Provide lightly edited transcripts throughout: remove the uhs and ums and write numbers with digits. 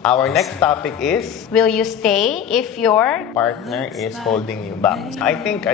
Our next topic is, will you stay if your partner is holding you back? I think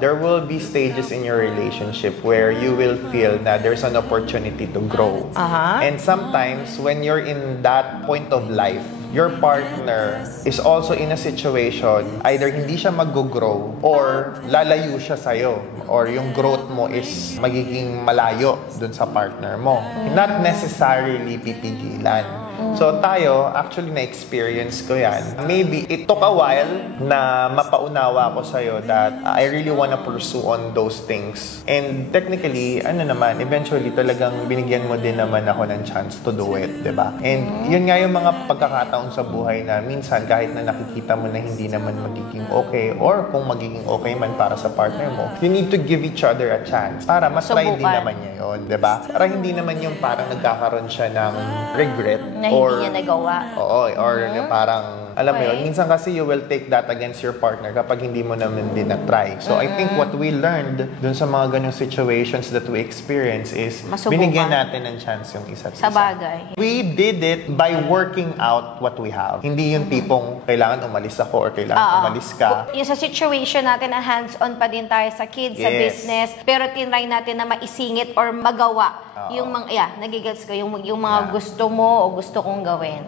there will be stages in your relationship where you will feel na there's an opportunity to grow. And sometimes when you're in that point of life, your partner is also in a situation, either hindi siya mag-grow or lalayo siya sa'yo, or yung growth mo is magiging malayo dun sa partner mo. Not necessarily pipigilan. So tayo, actually na-experience ko yan. Maybe it took a while na mapaunawa ko sa'yo that I really wanna pursue on those things. And technically, eventually talagang binigyan mo din naman ako ng chance to do it, diba? And yun nga yung mga pagkakataon sa buhay na minsan kahit na nakikita mo na hindi naman magiging okay, or kung magiging okay man para sa partner mo, you need to give each other a chance para matry din naman niya yun, diba? Para hindi naman yung parang nagkakaroon siya ng regret na hindi niya nagawa. Oo, or parang, alam mo yun, minsan kasi you will take that against your partner kapag hindi mo naman din na-try. So, I think what we learned dun sa mga ganyung situations that we experience is binigyan natin ng chance yung isa't isa. Sa bagay. We did it by working out what we have. Hindi yung tipong kailangan umalis ako or kailangan umalis ka. Yung sa situation natin na hands-on pa din tayo sa kids, sa business, pero tinry natin na maisingit or magawa yung mga, nagigets ko, yung mga gusto mo o gusto kong gawin.